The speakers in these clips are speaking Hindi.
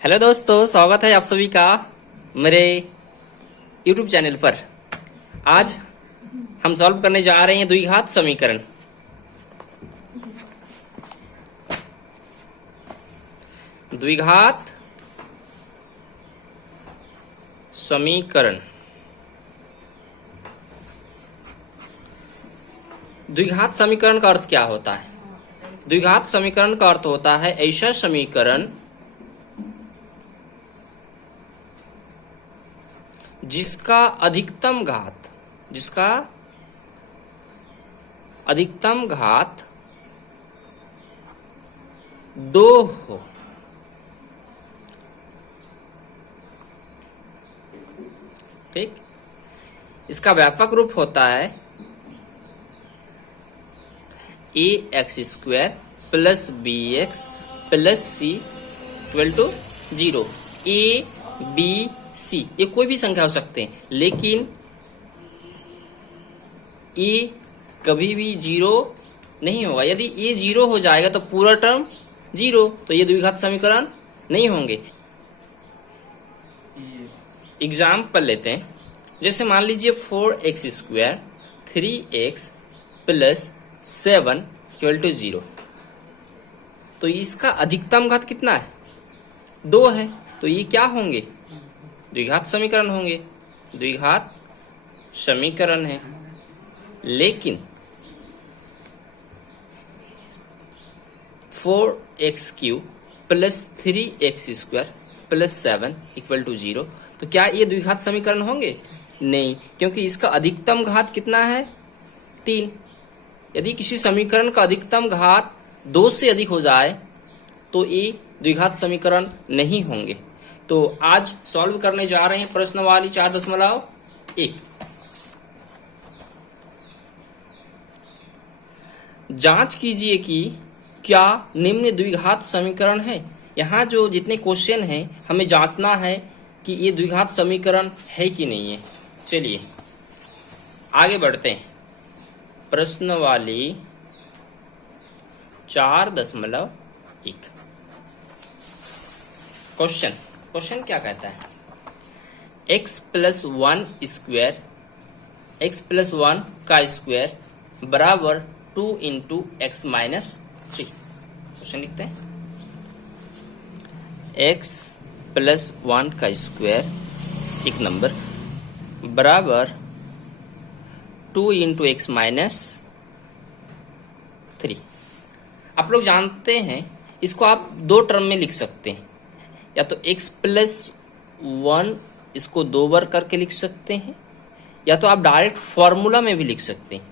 हेलो दोस्तों, स्वागत है आप सभी का मेरे YouTube चैनल पर। आज हम सॉल्व करने जा रहे हैं द्विघात समीकरण। द्विघात समीकरण। द्विघात समीकरण का अर्थ क्या होता है? द्विघात समीकरण का अर्थ होता है ऐसा समीकरण जिसका अधिकतम घात 2 हो। ठीक, इसका व्यापक रूप होता है ax² plus bx plus c equal to 0। a b c ये कोई भी संख्या हो सकते हैं, लेकिन a कभी भी 0 नहीं होगा। यदि a 0 हो जाएगा तो पूरा टर्म 0, तो ये द्विघात समीकरण नहीं होंगे। एग्जाम्पल लेते हैं, जैसे मान लीजिए 4x² 3x plus 7 equal to 0। तो इसका अधिकतम घात कितना है? 2 है। तो ये क्या होंगे? द्विघात समीकरण होंगे। द्विघात समीकरण है। लेकिन 4x³ plus 3x² plus 7 equal to 0, तो क्या ये द्विघात समीकरण होंगे? नहीं, क्योंकि इसका अधिकतम घात कितना है? 3। यदि किसी समीकरण का अधिकतम घात 2 से अधिक हो जाए तो ये द्विघात समीकरण नहीं होंगे। तो आज सॉल्व करने जा रहे हैं प्रश्नावली 4.1। जांच कीजिए कि क्या निम्न द्विघात समीकरण है। यहाँ जो जितने क्वेश्चन हैं हमें जांचना है कि ये द्विघात समीकरण है कि नहीं है। चलिए आगे बढ़ते हैं। प्रश्नावली 4.1। क्वेश्चन क्या कहता है? x प्लस 1 का स्क्वायर बराबर 2 इंटू x माइनस 3। क्वेश्चन लिखते हैं, x प्लस 1 का स्क्वायर एक नंबर बराबर 2 इंटू एक्स माइनस 3। आप लोग जानते हैं इसको आप दो टर्म में लिख सकते हैं, या तो x प्लस 1 इसको 2 बार करके लिख सकते हैं, या तो आप डायरेक्ट फॉर्मूला में भी लिख सकते हैं।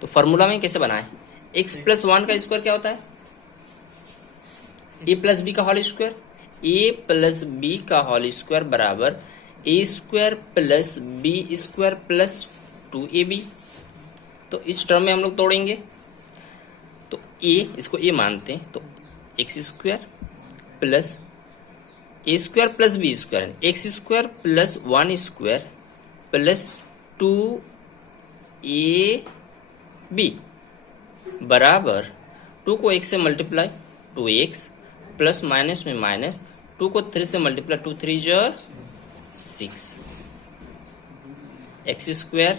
तो फॉर्मूला में कैसे बनाएं? x प्लस 1 का स्क्वायर क्या होता है? a प्लस बी का whole square. a plus B का होल स्क्वायर बराबर a² plus B square plus 2ab। तो इस टर्म में हम लोग तोड़ेंगे, तो a इसको a मानते हैं, तो x² plus a² plus b square, x² plus 1 square plus 2ab बराबर 2 को 1 से मल्टीप्लाई 2x प्लस माइनस में माइनस 2 को 3 से multiply 2 3 6 x²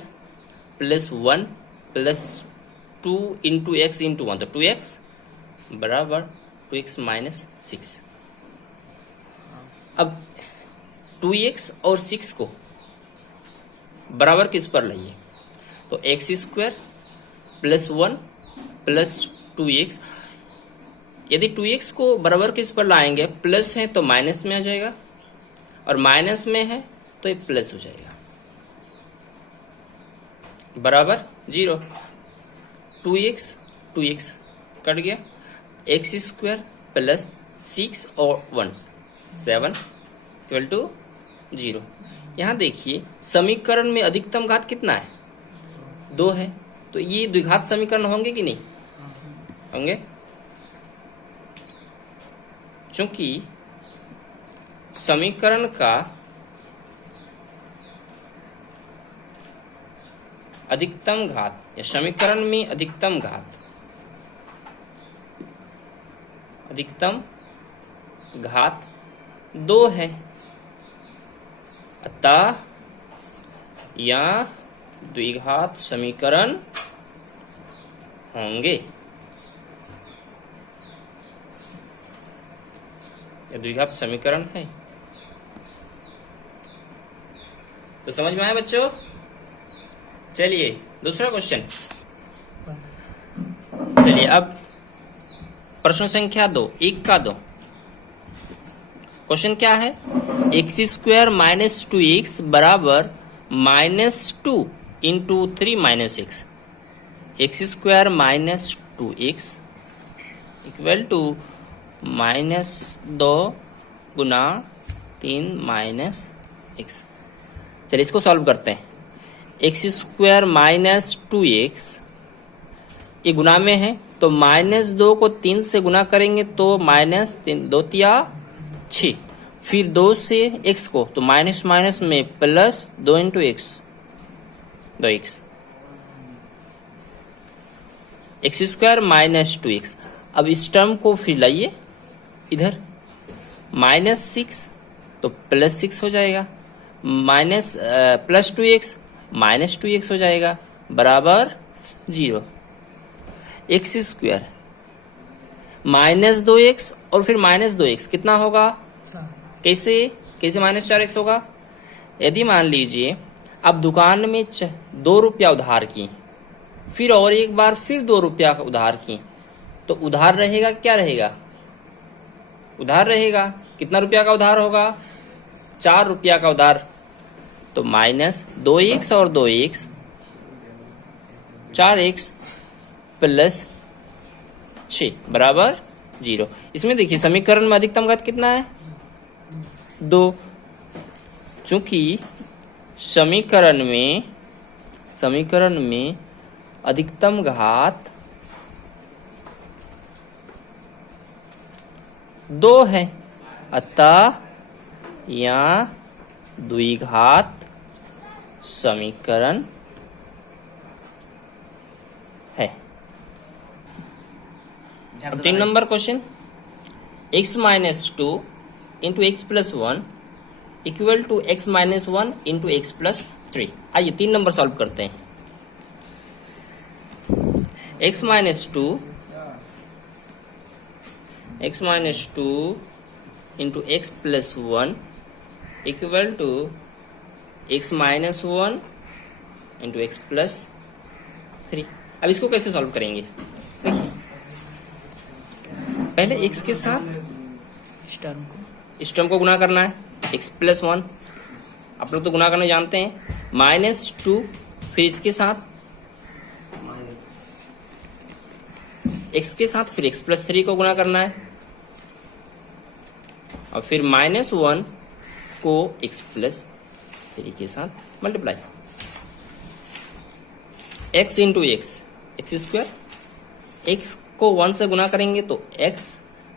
plus 1 plus 2 into x into 1, तो 2x बराबर 2x माइनस 6। अब 2x और 6 को बराबर किस पर लाइए? तो x² प्लस 1 प्लस 2x। यदि 2x को बराबर किस पर लाएंगे? प्लस है तो माइनस में आ जाएगा, और माइनस में है तो ये प्लस हो जाएगा, बराबर 0। 2x कट गया, x² प्लस 6 और 1 7 इक्वल टू 0। यहाँ देखिए समीकरण में अधिकतम घात कितना है? 2 है। तो ये द्विघात समीकरण होंगे कि नहीं होंगे? चूंकि समीकरण का अधिकतम घात या समीकरण में अधिकतम घात 2 है, अतः यह द्विघात समीकरण होंगे। यह द्विघात समीकरण है। तो समझ में आया बच्चों? चलिए दूसरा क्वेश्चन। चलिए अब प्रश्न संख्या 2, 1 का 2। क्वेश्चन क्या है? x² माइनस 2x बराबर -2 into 3 minus x। x² minus 2x equal to -2 गुना 3 माइनस x। चलिए इसको सॉल्व करते हैं। x² माइनस 2x ये गुना में है, तो -2 को 3 से गुना करेंगे तो -3 2 तिया 6, फिर 2 से x को तो माइनस माइनस में plus 2 into x 2x। x² minus 2x। अब इस टर्म को फिर लाइए इधर, -6 तो +6 हो जाएगा, minus plus 2x minus 2x हो जाएगा बराबर 0। x² -2x और फिर -2x कितना होगा? कैसे -4x होगा? यदि मान लीजिए अब दुकान में 2 रुपया उधार की, फिर और एक बार फिर 2 रुपया उधार की, तो उधार रहेगा क्या रहेगा? उधार रहेगा। कितना रुपया का उधार होगा? 4 रुपया का उधार। तो -2x और 2x 4x प्लस 6 बराबर 0। इसमें देखिए समीकरण में अधिकतम घात कितना है? 2। चूंकि समीकरण में अधिकतम घात 2 है, अतः यहाँ द्विघात समीकरण है। अब 3 number question. x minus 2 into X plus 1 equal to x minus 1 into X plus 3। आइए 3 नंबर सॉल्व करते हैं। x minus 2 into X plus 1 equal to x minus 1 into X plus 3। अब इसको कैसे सॉल्व करेंगे? देखिए पहले x के साथ इस टर्म को गुना करना है, x प्लस 1, आप लोग तो गुना करना जानते हैं, -2 फिर इसके साथ x के साथ फिर x प्लस 3 को गुना करना है, और फिर -1 को x प्लस 3 के साथ multiply. x into x² x को 1 से गुना करेंगे तो x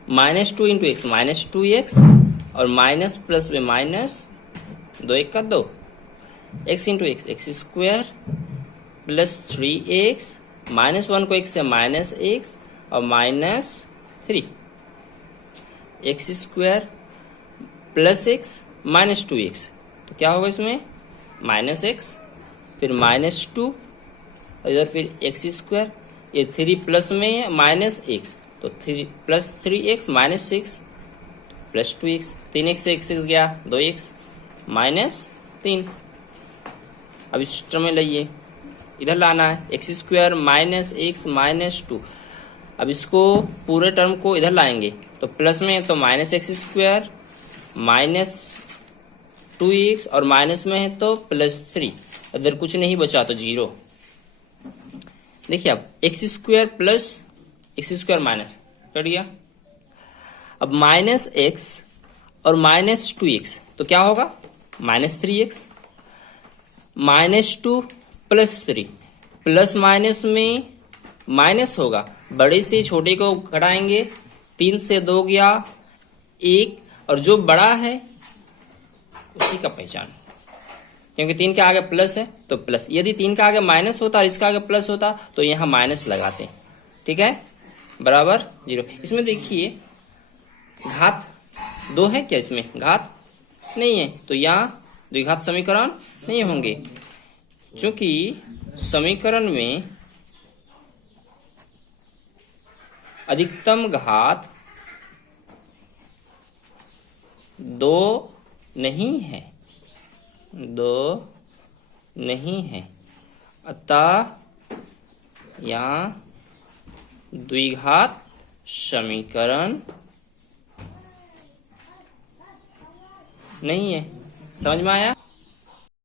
-2 इंटू एक्स -2x और माइनस प्लस में माइनस 2 1 का 2 x into x² plus 3x -1 को x से -x और -3 x² प्लस x -2x, तो क्या होगा इसमें? -x फिर -2 और इधर फिर x², ये 3 प्लस में है -x, तो 3 plus 3x -6 plus 2x, 3x से x गया 2x -3। अब इस टर्म में लाइए, इधर लाना है x² -x -2। अब इसको पूरे टर्म को इधर लाएंगे तो प्लस में है तो -x² -2x और माइनस में है तो +3, इधर कुछ नहीं बचा तो 0। देखिए अब x² plus x² minus cut गया। अब -x और -2x तो क्या होगा? -3x -2 प्लस 3, प्लस माइनस में माइनस होगा, बड़े से छोटे को घटाएंगे, 3 से 2 गया 1, और जो बड़ा है उसी का पहचान, क्योंकि 3 के आगे प्लस है तो प्लस। यदि 3 का आगे माइनस होता और इसका आगे प्लस होता तो यहाँ माइनस लगाते, ठीक है, बराबर 0। इसमें देखिए घात 2 है क्या इसमें घात? नहीं है, तो यहाँ द्विघात समीकरण नहीं होंगे, क्योंकि समीकरण में अधिकतम घात 2 नहीं है, 2 नहीं है, अतः यहाँ द्विघात समीकरण नहीं है। समझ में आया?